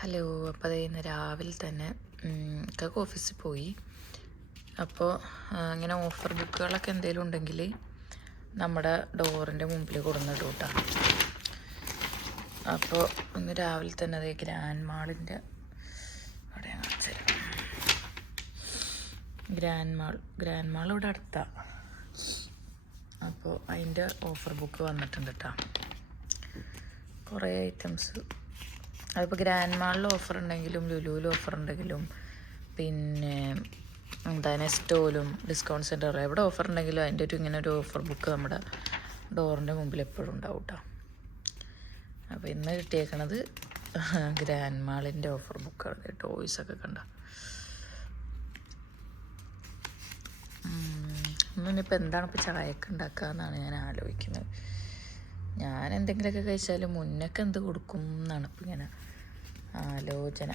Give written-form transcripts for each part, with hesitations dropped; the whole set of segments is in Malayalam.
ഹലോ. അപ്പോൾ അത് ഇന്ന് രാവിലെ തന്നെ ഇക്കാക്ക് ഓഫീസിൽ പോയി. അപ്പോൾ ഇങ്ങനെ ഓഫർ ബുക്കുകളൊക്കെ എന്തെങ്കിലും ഉണ്ടെങ്കിൽ നമ്മുടെ ഡോറിൻ്റെ മുമ്പിൽ കൊടുന്നിടും കേട്ടോ. അപ്പോൾ ഇന്ന് രാവിലെ തന്നെ അതേ ഗ്രാൻഡ് മാളിൻ്റെ അവിടെ കാണിച്ചു തരാം. ഗ്രാൻഡ് മാൾ ഇവിടെ അടുത്താണ്. അപ്പോൾ അതിൻ്റെ ഓഫർ ബുക്ക് വന്നിട്ടുണ്ട് കേട്ടോ. കുറേ ഐറ്റംസ്. അതിപ്പോൾ ഗ്രാൻഡ് മാളിൽ ഓഫർ ഉണ്ടെങ്കിലും ലുലുവിൽ ഓഫർ ഉണ്ടെങ്കിലും പിന്നെ എന്താ നെസ്റ്റോയിലും ഡിസ്കൗണ്ട് സെൻറ്ററിലും എവിടെ ഓഫർ ഉണ്ടെങ്കിലും അതിൻ്റെ ഇങ്ങനെ ഒരു ഓഫർ ബുക്ക് നമ്മുടെ ഡോറിൻ്റെ മുമ്പിൽ എപ്പോഴും ഉണ്ടാവും കേട്ടോ. അപ്പോൾ ഇന്ന് കിട്ടിയേക്കണത് ഗ്രാൻഡ് മാളിൻ്റെ ഓഫർ ബുക്കാണ്. ടോയ്സൊക്കെ കണ്ട. ഇന്നിപ്പോൾ എന്താണ് ഇപ്പോൾ ചായയൊക്കെ ഉണ്ടാക്കുക എന്നാണ് ഞാൻ ആലോചിക്കുന്നത്. ഞാൻ എന്തെങ്കിലുമൊക്കെ കഴിച്ചാലും മുന്നൊക്കെ എന്ത് കൊടുക്കും എന്നാണ് ഇപ്പം ഇങ്ങനെ ആലോചന.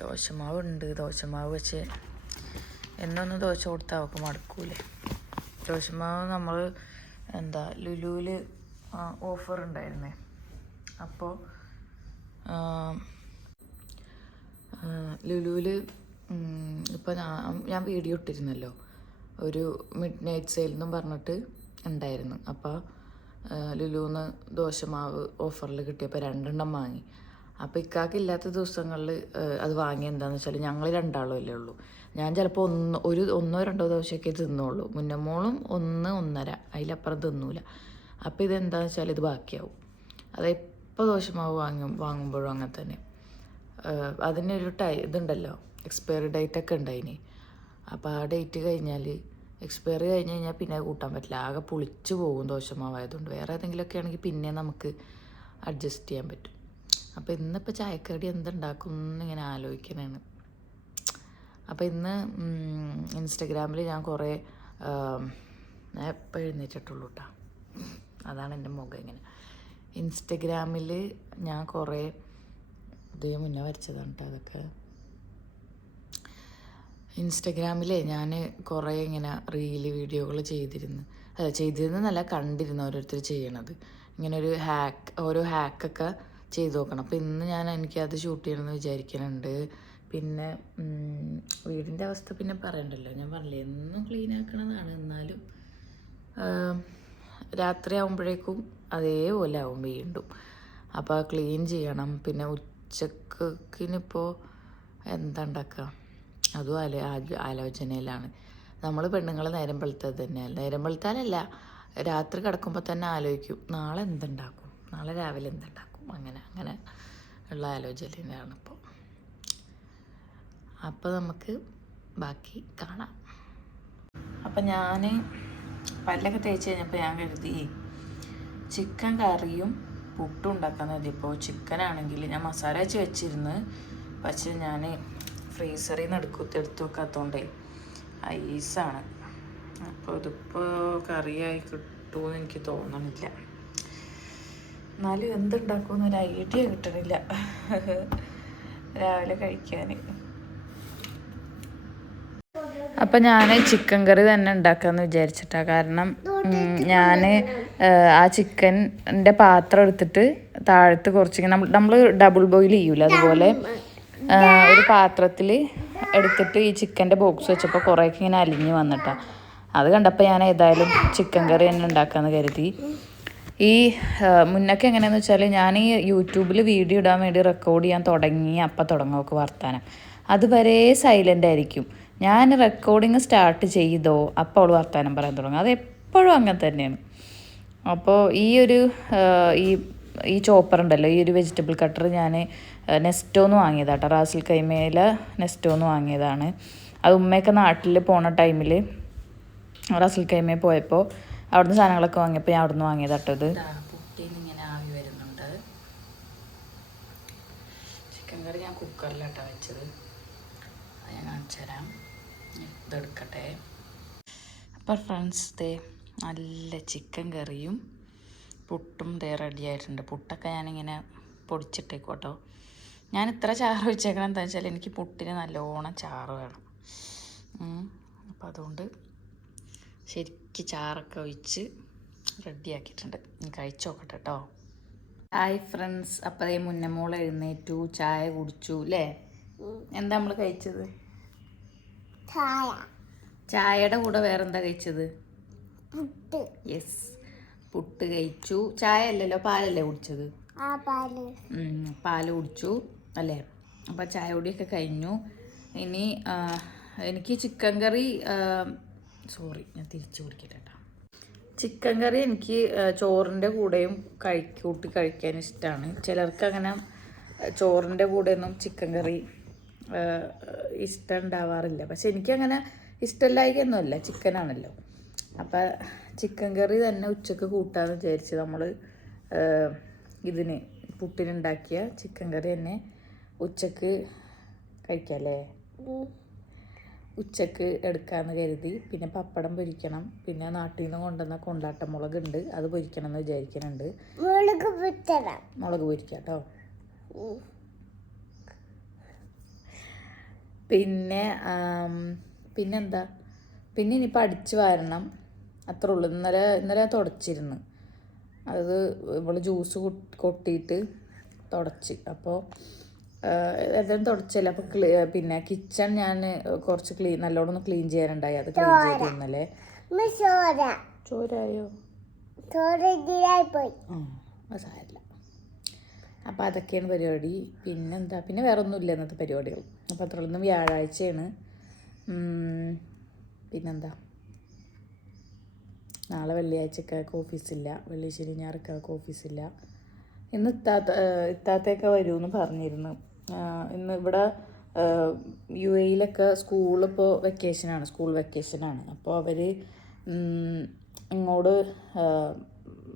ദോശമാവുണ്ട്. ദോശമാവ് വെച്ച് എന്നൊന്ന് ദോശ കൊടുത്താൽ അവൾക്ക് മടുക്കൂലേ. ദോശമാവ് നമ്മൾ എന്താ ലുലുവിൽ ഓഫർ ഉണ്ടായിരുന്നേ. അപ്പോൾ ലുലുവിൽ ഇപ്പോൾ ഞാൻ വീഡിയോ ഇട്ടിരുന്നല്ലോ, ഒരു മിഡ് നൈറ്റ് സെയിൽ എന്നും പറഞ്ഞിട്ട് ഉണ്ടായിരുന്നു. അപ്പോൾ ലുലുന്ന് ദോശമാവ് ഓഫറിൽ കിട്ടിയപ്പോൾ 2 വാങ്ങി. അപ്പോൾ ഇക്കാക്കില്ലാത്ത ദിവസങ്ങളിൽ അത് വാങ്ങി എന്താണെന്ന് വെച്ചാൽ ഞങ്ങൾ 2 അല്ലേ ഉള്ളൂ. ഞാൻ ചിലപ്പോൾ ഒന്നോ രണ്ടോ ദോശയൊക്കെ തിന്നുള്ളൂ. മുന്നമോളും 1, 1.5 അതിലപ്പുറം തിന്നൂല. അപ്പോൾ ഇതെന്താണെന്ന് വെച്ചാൽ ഇത് ബാക്കിയാവും. അതെപ്പോൾ ദോശമാവ് വാങ്ങുമ്പോഴും അങ്ങനെ തന്നെ. അതിനൊരു ഇതുണ്ടല്ലോ, എക്സ്പയറി ഡേറ്റൊക്കെ ഉണ്ടായിന്. അപ്പോൾ ആ ഡേറ്റ് കഴിഞ്ഞാൽ എക്സ്പയറി കഴിഞ്ഞ് കഴിഞ്ഞാൽ പിന്നെ കൂട്ടാൻ പറ്റില്ല. ആകെ പുളിച്ച് പോകും ദോശമാവായതുകൊണ്ട്. വേറെ ഏതെങ്കിലുമൊക്കെ ആണെങ്കിൽ പിന്നെ നമുക്ക് അഡ്ജസ്റ്റ് ചെയ്യാൻ പറ്റും. അപ്പോൾ ഇന്നിപ്പോൾ ചായക്കടി എന്തുണ്ടാക്കും എന്നിങ്ങനെ ആലോചിക്കണേണ്. അപ്പോൾ ഇന്ന് ഇൻസ്റ്റഗ്രാമിൽ ഞാൻ കുറേ ഞാൻ എപ്പോൾ എഴുന്നേറ്റിട്ടുള്ളൂ കേട്ടോ. അതാണ് എൻ്റെ മുഖം ഇങ്ങനെ. ഇൻസ്റ്റഗ്രാമിൽ ഞാൻ കുറേ ഇതേ മുന്നേ വരച്ചതാണ് കേട്ടോ. അതൊക്കെ ഇൻസ്റ്റഗ്രാമിൽ ഞാൻ കുറേ ഇങ്ങനെ വീഡിയോകൾ ചെയ്തിരുന്നല്ല കണ്ടിരുന്നു ഓരോരുത്തർ ചെയ്യണത്. ഇങ്ങനെ ഓരോ ഹാക്കൊക്കെ ചെയ്ത് നോക്കണം. അപ്പോൾ ഇന്ന് എനിക്കത് ഷൂട്ട് ചെയ്യണമെന്ന് വിചാരിക്കുന്നുണ്ട്. പിന്നെ വീടിൻ്റെ അവസ്ഥ പിന്നെ പറയണ്ടല്ലോ, ഞാൻ പറഞ്ഞില്ലേ എന്നും ക്ലീൻ ആക്കണതാണ്. എന്നാലും രാത്രി ആകുമ്പോഴേക്കും അതേപോലെ ആവും വീണ്ടും. അപ്പോൾ ക്ലീൻ ചെയ്യണം. പിന്നെ ഉച്ചക്കിനിപ്പോൾ എന്താ ഉണ്ടാക്കുക അതും ആലോചനയിലാണ്. നമ്മൾ പെണ്ണുങ്ങൾ നേരം വെളുത്തത് തന്നെയല്ല, നേരം വെളുത്താലല്ല രാത്രി കിടക്കുമ്പോൾ തന്നെ ആലോചിക്കും നാളെ എന്തുണ്ടാക്കും, നാളെ രാവിലെ എന്തുണ്ടാക്കും. അങ്ങനെ ഉള്ള ആലോചനയാണ് ഇപ്പോൾ. അപ്പോൾ നമുക്ക് ബാക്കി കാണാം. അപ്പം ഞാൻ പല്ലൊക്കെ തേച്ച് കഴിഞ്ഞപ്പോൾ ഞാൻ കരുതി ചിക്കൻ കറിയും പുട്ടും ഉണ്ടാക്കാമെന്ന് കരുതിയപ്പോൾ ചിക്കനാണെങ്കിൽ ഞാൻ മസാല വെച്ചിരുന്നു. പക്ഷേ ഞാൻ ഫ്രീസറിൽ നിന്ന് എടുത്തു വെക്കാത്തതുകൊണ്ടേ ഐസാണ്. അപ്പോൾ ഇതിപ്പോൾ കറിയായി കിട്ടുമെന്ന് എനിക്ക് തോന്നണില്ല. എന്നാലും എന്തുണ്ടാക്കുമെന്നൊരു ഐഡിയ കിട്ടണില്ല രാവിലെ കഴിക്കാൻ. അപ്പം ഞാൻ ചിക്കൻ കറി തന്നെ ഉണ്ടാക്കാമെന്ന് വിചാരിച്ചിട്ടാണ്. കാരണം ഞാൻ ആ ചിക്കൻ്റെ പാത്രം എടുത്തിട്ട് താഴത്ത് കുറച്ചിങ്ങനെ നമ്മൾ ഡബിൾ ബോയിൽ ചെയ്യൂല, അതുപോലെ ഒരു പാത്രത്തിൽ എടുത്തിട്ട് ഈ ചിക്കൻ്റെ ബോക്സ് വെച്ചപ്പോൾ കുറേയൊക്കെ ഇങ്ങനെ അലിഞ്ഞ് വന്നിട്ടാണ്. അത് കണ്ടപ്പോൾ ഞാൻ ഏതായാലും ചിക്കൻ കറി തന്നെ ഉണ്ടാക്കാമെന്ന് കരുതി. ഈ മുന്നൊക്കെ എങ്ങനെയാണെന്ന് വെച്ചാൽ ഞാൻ ഈ യൂട്യൂബിൽ വീഡിയോ ഇടാൻ വേണ്ടി റെക്കോർഡ് ചെയ്യാൻ തുടങ്ങി അപ്പം തുടങ്ങുമൊക്കെ വർത്താനം അതുവരെ സൈലൻ്റ് ആയിരിക്കും. ഞാൻ റെക്കോർഡിങ് സ്റ്റാർട്ട് ചെയ്തോ അപ്പോൾ അവൾ വർത്താനം പറയാൻ തുടങ്ങും. അത് എപ്പോഴും അങ്ങനെ തന്നെയാണ്. അപ്പോൾ ഈ ചോപ്പർ ഉണ്ടല്ലോ, ഈ ഒരു വെജിറ്റബിൾ കട്ടർ ഞാൻ നെസ്റ്റോന്ന് വാങ്ങിയതാട്ടോ. റാസിൽ കൈമയിലെ നെസ്റ്റോന്ന് വാങ്ങിയതാണ്. അത് ഉമ്മയൊക്കെ നാട്ടിൽ പോണ ടൈമിൽ റാസിൽ കൈമയിൽ പോയപ്പോൾ അവിടുന്ന് സാധനങ്ങളൊക്കെ വാങ്ങിയപ്പോൾ ഞാൻ അവിടുന്ന് വാങ്ങിയതാട്ടോ. ഇത് പുട്ടിന്നിങ്ങനെ ആവി വരുന്നുണ്ട്. ചിക്കൻ കറി ഞാൻ കുക്കറിലാട്ടോ വെച്ചത്. അത് ഞാൻ കാണിച്ചു തരാം. ഇതെടുക്കട്ടെ. അപ്പോൾ ഫ്രണ്ട്സ് നല്ല ചിക്കൻ കറിയും പുട്ടും റെഡി ആയിട്ടുണ്ട്. പുട്ടൊക്കെ ഞാനിങ്ങനെ പൊടിച്ചിട്ടേക്കോട്ടോ. ഞാൻ ഇത്ര ചാറ് വെച്ചേക്കണം എന്താ വെച്ചാൽ എനിക്ക് പുട്ടിന് നല്ലോണം ചാറ് വേണം. അപ്പം അതുകൊണ്ട് ശരിക്ക് ചാറൊക്കെ ഒഴിച്ച് റെഡിയാക്കിയിട്ടുണ്ട്. കഴിച്ച് നോക്കട്ടെ കേട്ടോ. ഹായ് ഫ്രണ്ട്സ്, അപ്പോൾ അതേ മുന്നമോൾ എഴുന്നേറ്റു, ചായ കുടിച്ചു അല്ലേ? എന്താ നമ്മൾ കഴിച്ചത്? ചായയുടെ കൂടെ വേറെന്താ കഴിച്ചത്? യെസ്, പുട്ട് കഴിച്ചു. ചായ അല്ലല്ലോ, പാലല്ലേ കുടിച്ചത്? പാല് കുടിച്ചു അല്ലേ? അപ്പം ചായ കുടിയൊക്കെ കഴിഞ്ഞു. ഇനി എനിക്ക് ചിക്കൻ കറി, സോറി ഞാൻ തിരിച്ചു കുടിക്കട്ടെ കേട്ടോ. ചിക്കൻ കറി എനിക്ക് ചോറിൻ്റെ കൂടെയും കൂട്ടി കഴിക്കാൻ ഇഷ്ടമാണ്. ചിലർക്ക് അങ്ങനെ ചോറിൻ്റെ കൂടെയൊന്നും ചിക്കൻ കറി ഇഷ്ടം ഉണ്ടാവാറില്ല. പക്ഷെ എനിക്കങ്ങനെ ഇഷ്ടമില്ലായിക്കൊന്നുമല്ല, ചിക്കനാണല്ലോ. അപ്പം ചിക്കൻ കറി തന്നെ ഉച്ചക്ക് കൂട്ടാമെന്ന് വിചാരിച്ച് നമ്മൾ ഇതിന് പുട്ടിനുണ്ടാക്കിയ ചിക്കൻ കറി തന്നെ ഉച്ചക്ക് കഴിക്കാമല്ലേ? ഉച്ചക്ക് എടുക്കാമെന്ന് കരുതി. പിന്നെ പപ്പടം പൊരിക്കണം, പിന്നെ നാട്ടിൽ നിന്ന് കൊണ്ടുവന്ന കൊണ്ടാട്ട മുളക് ഉണ്ട്, അത് പൊരിക്കണം എന്ന് വിചാരിക്കുന്നുണ്ട്. മുളക് പൊരിക്കാം കേട്ടോ. പിന്നെന്താ, പിന്നെ ഇനിയിപ്പോൾ അടിച്ച് വാരണം, അത്രേ ഉള്ളൂ. ഇന്നലെ തുടച്ചിരുന്നു, അത് ഇവൾ ജ്യൂസ് കൊട്ടിയിട്ട് തുടച്ച്. അപ്പോൾ എന്തായാലും തുടച്ചില്ല. അപ്പോൾ പിന്നെ കിച്ചൺ ഞാൻ കുറച്ച് നല്ലോണം ഒന്ന് ക്ലീൻ ചെയ്യാനുണ്ടായി, അത് ക്ലീൻ ചെയ്തിരുന്നല്ലേ. ചോരായോ? അത് സാരമില്ല. അപ്പോൾ അതൊക്കെയാണ് പരിപാടി. പിന്നെന്താ, പിന്നെ വേറെ ഒന്നുമില്ല ഇന്നത്തെ പരിപാടികൾ. അപ്പോൾ അത്ര ഒന്നും വ്യാഴാഴ്ചയാണ്. പിന്നെന്താ, നാളെ വെള്ളിയാഴ്ചക്കാർക്ക് ഓഫീസില്ല, വെള്ളി ശനി ഞായറക്കാർക്ക് ഓഫീസില്ല. ഇന്ന് ഇത്താത്തയൊക്കെ വരുമെന്ന് പറഞ്ഞിരുന്നു. ഇന്ന് ഇവിടെ UAE സ്കൂളിപ്പോൾ വെക്കേഷനാണ്, സ്കൂൾ വെക്കേഷനാണ്. അപ്പോൾ അവർ ഇങ്ങോട്ട്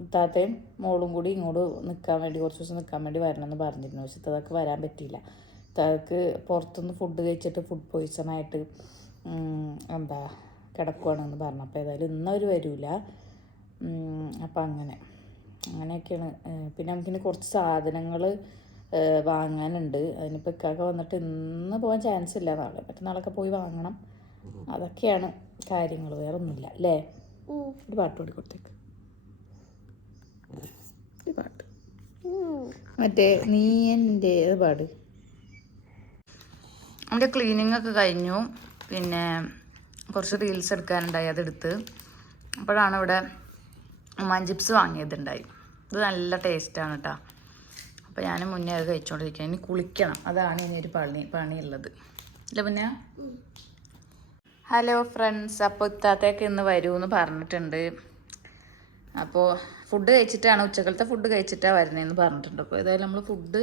ഇത്താത്തയും മോളും കൂടി ഇങ്ങോട്ട് നിൽക്കാൻ വേണ്ടി, കുറച്ച് ദിവസം നിൽക്കാൻ വേണ്ടി വരണമെന്ന് പറഞ്ഞിരുന്നു. പക്ഷെ ഇത്താത്തക്ക് വരാൻ പറ്റിയില്ല. ഇത്താത്തക്ക് പുറത്തുനിന്ന് ഫുഡ് കഴിച്ചിട്ട് ഫുഡ് പോയിസണായിട്ട് എന്താ കിടക്കുകയാണെന്ന് പറഞ്ഞു. അപ്പോൾ ഏതായാലും ഇന്നവർ വരില്ല. അപ്പം അങ്ങനെയൊക്കെയാണ്. പിന്നെ നമുക്കിനി കുറച്ച് സാധനങ്ങൾ വാങ്ങാനുണ്ട്. അതിനിപ്പോൾ ഇക്കാക്ക വന്നിട്ട് ഇന്ന് പോകാൻ ചാൻസ് ഇല്ല, നാളെ മറ്റന്നാളൊക്കെ പോയി വാങ്ങണം. അതൊക്കെയാണ് കാര്യങ്ങൾ, വേറെ ഒന്നുമില്ല അല്ലേ? ഒരു പാട്ട് പാടി കൊടുത്തേക്ക്, ഒരു പാട്ട്, മറ്റേ നീ എൻ്റെ പാട്. എൻ്റെ ക്ലീനിങ് ഒക്കെ കഴിഞ്ഞു. പിന്നെ കുറച്ച് റീൽസ് എടുക്കാനുണ്ടായി, അതെടുത്ത്. അപ്പോഴാണ് ഇവിടെ ഉമ്മാൻ ചിപ്സ് വാങ്ങിയതുണ്ടായി. ഇത് നല്ല ടേസ്റ്റാണ് കേട്ടോ. അപ്പോൾ ഞാൻ മുന്നേ അത് കഴിച്ചുകൊണ്ടിരിക്കുകയാണ്. ഇനി കുളിക്കണം, അതാണ് ഇനി ഒരു പണിയുള്ളത് അല്ല പിന്നെ. ഹലോ ഫ്രണ്ട്സ്, അപ്പോൾ ഇത്താത്തയൊക്കെ ഇന്ന് വരുമെന്ന് പറഞ്ഞിട്ടുണ്ട്. അപ്പോൾ ഫുഡ് കഴിച്ചിട്ടാണ്, ഉച്ചക്കലത്തെ ഫുഡ് കഴിച്ചിട്ടാണ് വരുന്നതെന്ന് പറഞ്ഞിട്ടുണ്ട്. അപ്പോൾ ഏതായാലും നമ്മൾ ഫുഡ്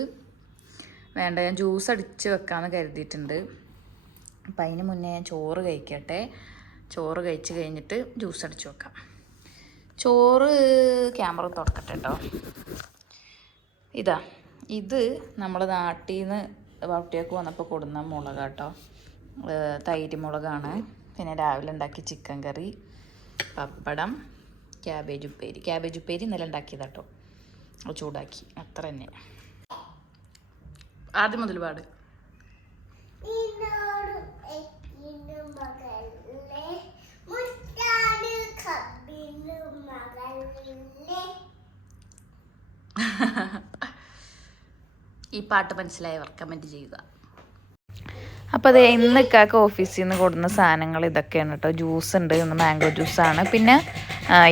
വേണ്ട, ഞാൻ ജ്യൂസ് അടിച്ച് വെക്കാമെന്ന് കരുതിയിട്ടുണ്ട്. അപ്പം അതിന് മുന്നേ ഞാൻ ചോറ് കഴിക്കട്ടെ. ചോറ് കഴിച്ച് കഴിഞ്ഞിട്ട് ജ്യൂസ് അടിച്ച് വെക്കാം. ചോറ് ക്യാമറ തുറക്കട്ടെ കേട്ടോ. ഇത് നമ്മൾ നാട്ടിൽ നിന്ന് വട്ടിയൊക്കെ വന്നപ്പോൾ കൊടുന്ന മുളകാട്ടോ, തൈര് മുളകാണ്. പിന്നെ രാവിലെ ഉണ്ടാക്കിയ ചിക്കൻ കറി, പപ്പടം, ക്യാബേജ് ഉപ്പേരി ഇന്നലെ ഉണ്ടാക്കിയതാട്ടോ, അത് ചൂടാക്കി, അത്ര തന്നെ. ആദ്യം മുതൽ പാട്. ഈ പാട്ട് മനസ്സിലായവർ കമൻറ്റ് ചെയ്യുക. അപ്പോൾ അത് ഇന്ന് ഇക്കാക്ക് ഓഫീസിൽ നിന്ന് കൊടുക്കുന്ന സാധനങ്ങൾ ഇതൊക്കെയാണ് കേട്ടോ. ജ്യൂസ് ഉണ്ട്, ഇന്ന് മാംഗോ ജ്യൂസാണ്. പിന്നെ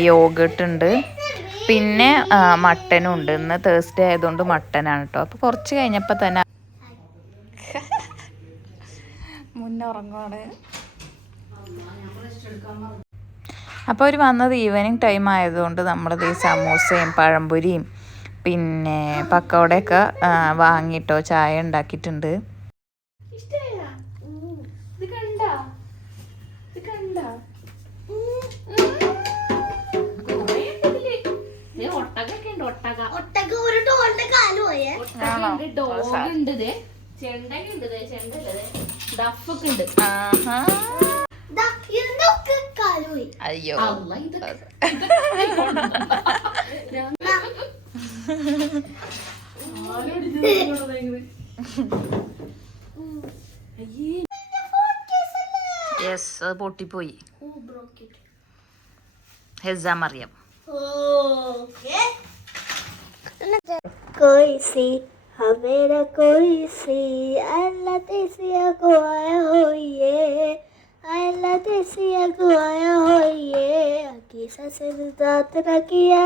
യോഗട്ട് ഉണ്ട്, പിന്നെ മട്ടനും ഉണ്ട്. ഇന്ന് തേഴ്സ്ഡേ ആയതുകൊണ്ട് മട്ടനാണ് കേട്ടോ. അപ്പോൾ കുറച്ച് കഴിഞ്ഞപ്പോൾ തന്നെ മുന്നേ ഉറങ്ങുവാണ്. അപ്പോൾ അവർ വന്നത് ഈവനിങ് ടൈം ആയതുകൊണ്ട് നമ്മളത് ഈ സമൂസയും പഴംപൊരിയും പിന്നെ പക്കവടയൊക്കെ വാങ്ങിയിട്ടോ ചായ ഉണ്ടാക്കിയിട്ടുണ്ട്. അയ്യോ യെസ്, അത് പൊട്ടിപ്പോയി. ഹെസാം അറിയാം. कोई सी हमेरा कोई सी अल्लाह तेसिया को आया हो ये अल्लाह तेसिया को आया हो ये किसा से दात न किया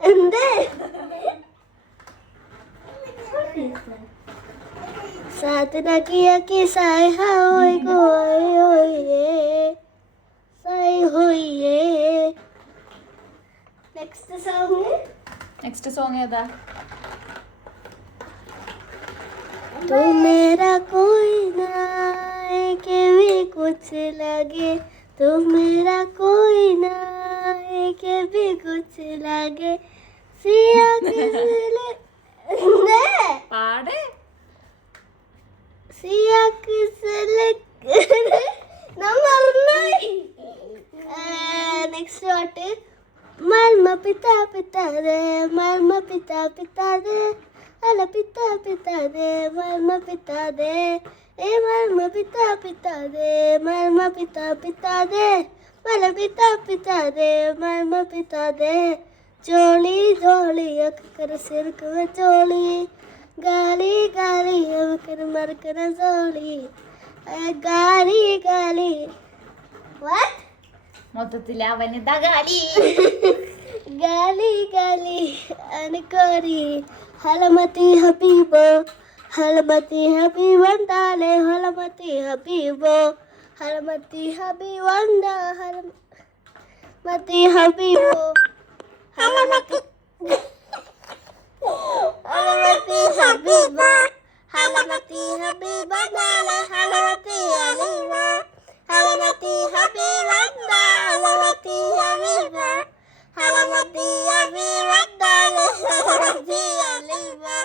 अंदे साथ न किया कि साई होई को आए हो ये साई होई ये नेक्स्ट सॉन्ग നെക്സ്റ്റ് സോങ് ഏതാ? तू मेरा कोई ना है कि भी कुछ लगे तू मेरा कोई ना है कि भी कुछ लगे सिया किसले പാട്. सिया किसले नेक्स्ट वाट मर्म पिता पिता दे मर्म पिता पिता दे अल पिता पिता दे मर्म पिता दे ए मर्म पिता पिता दे मर्म पिता पिता दे मल पिता पिता दे मर्म पिता दे जोली जोली अकर सिर को जोली गाली गाली अकर मर कर जोली गाली गाली व्हाट മൊത്തത്തിൽ അവനിതാ ഗാലി. गाली गाली अनकोरी हलमती हबीबो हलमती हबीबंदाले हलमती हबीबो हलमती हबीबंदा हलमती हबीबो हलमती हलमती हबीबो हलमती हबीबंदाले हलमती हबीबो हलमती हबीबंदा हलमती हबीबो हलमती हबीबंदा हलमती हबीबो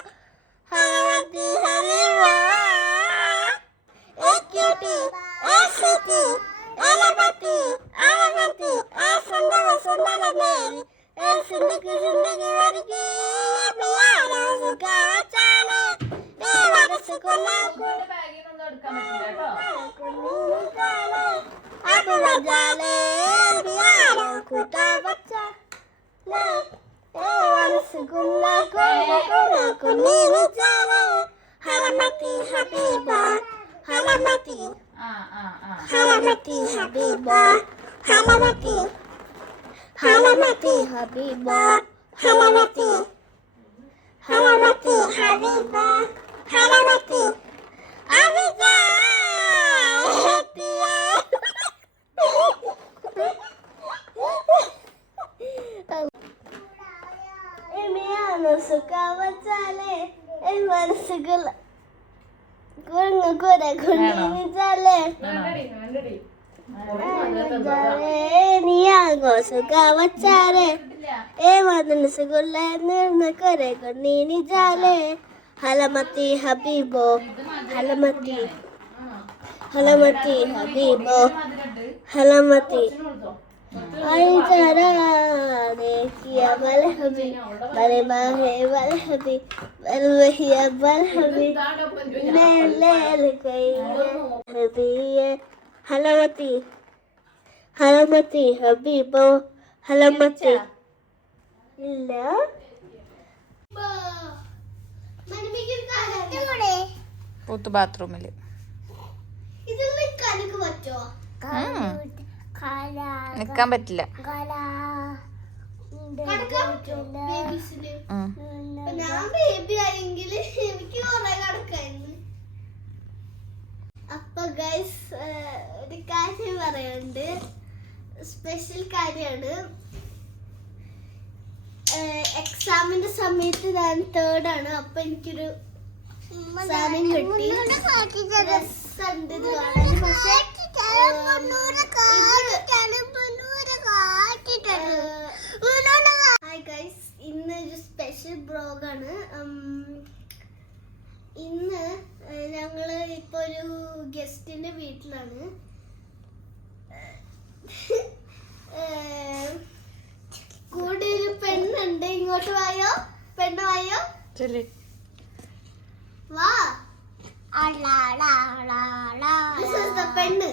हलमती हबीबो एक क्यूटी एक सिटी हलमती हलमती सुंदर सुंदर मेरी जिंदगी जिंदगी वर्गी प्यारा सुखा चले मेरा रसगुल्ला अब बजा ले प्यारा कुत्ता बच्चा ले रसगुल्ला को नींद चले हलमती हबीबा हलमती हलमती हबीबा हलमती हलमती हबीबा हलमती हलमती हबीबा हलमती हबीबा suka bacale emar segala kurang gora kunini jale niago suka bacale emar segala nirna kore kunini jale halamati habibo halamati halamati habibo halamati आई जरा देखिए बल हबी बल बाहे बल हबी बल वहिया बल हबी ले ले गई हबी हलमती हलमती हबीबो हलमती ഇല്ല പുത്ത് ബാത്റൂമിൽ നിക്കാൻ പറ്റില്ല. ഞാൻ ബേബി ആയെങ്കിൽ എനിക്ക് കുറെ കിടക്കായിരുന്നു. അപ്പൊ ഗൈസ് ഒരു കാര്യം പറയാനുണ്ട്, സ്പെഷ്യൽ കാര്യമാണ്. എക്സാമിന്റെ സമയത്ത് ഞാൻ തേർഡാണ്. അപ്പൊ എനിക്കൊരു സാധനം കിട്ടി. രസമുണ്ട് ഇത് കാണാൻ. പക്ഷേ ഹായ് ഗൈസ്, ഇന്ന് ഒരു സ്പെഷ്യൽ ബ്ലോഗാണ്. ഇന്ന് ഞങ്ങള് ഇപ്പൊ ഒരു ഗസ്റ്റിന്റെ വീട്ടിലാണ്. കൂടെ ഒരു പെണ്ണുണ്ട്. ഇങ്ങോട്ട് വായോ, പെണ്ണ് വായോ, വാ. This is the പെണ്ണ്.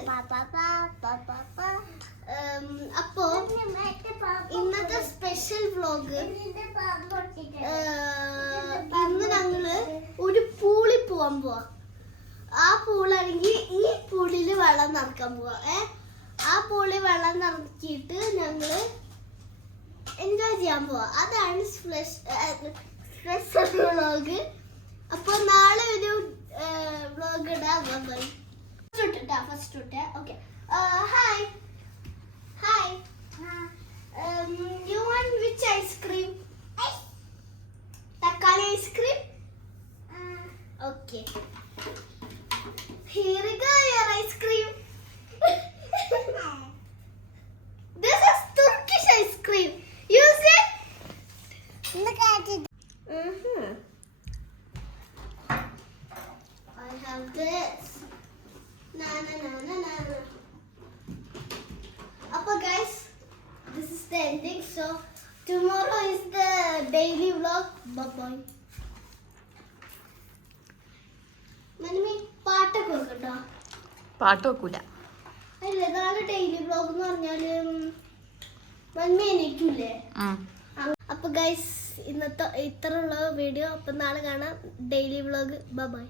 അപ്പോ ഇന്നത്തെ സ്പെഷ്യൽ വ്ലോഗ് ഇന്ന് ഞങ്ങള് ഒരു പൂളിൽ പോവാൻ പോവാ. ആ പൂളാണെങ്കിൽ ഈ പൂളില് വെള്ളം നിറക്കാൻ പോവാ. ആ പൂളിൽ വെള്ളം നിറച്ചിട്ട് ഞങ്ങള് എൻജോയ് ചെയ്യാൻ പോവാ. അതാണ് സ്പെഷ്യൽ വ്ലോഗ്. അപ്പൊ നാളെ ഒരു വ്ലോഗ് ഇടാം. ഫസ്റ്റ് തൊട്ട് okay. Hi hi. You want which ice cream? Takali ice cream? Okay. Here you go, your ice cream. This is Turkish ice cream. Use it. Look at it. I have this. Na na na na na na. Appa guys, this is the ending. So tomorrow is the daily vlog. Bye bye. മനമി പാട്ടൊക്കെ വെക്കട്ടോ. പാട്ട് വെക്കൂല. അല്ല ഇതാണ് ഡെയിലി വ്ലോഗ് എന്ന് പറഞ്ഞാല് മനമി എനിക്കൂലേ. അപ്പൊ ഗൈസ് ഇന്നത്തെ ഇത്രയുള്ള വീഡിയോ. അപ്പൊ നാളെ കാണാം ഡെയിലി വ്ലോഗ്. Bye bye.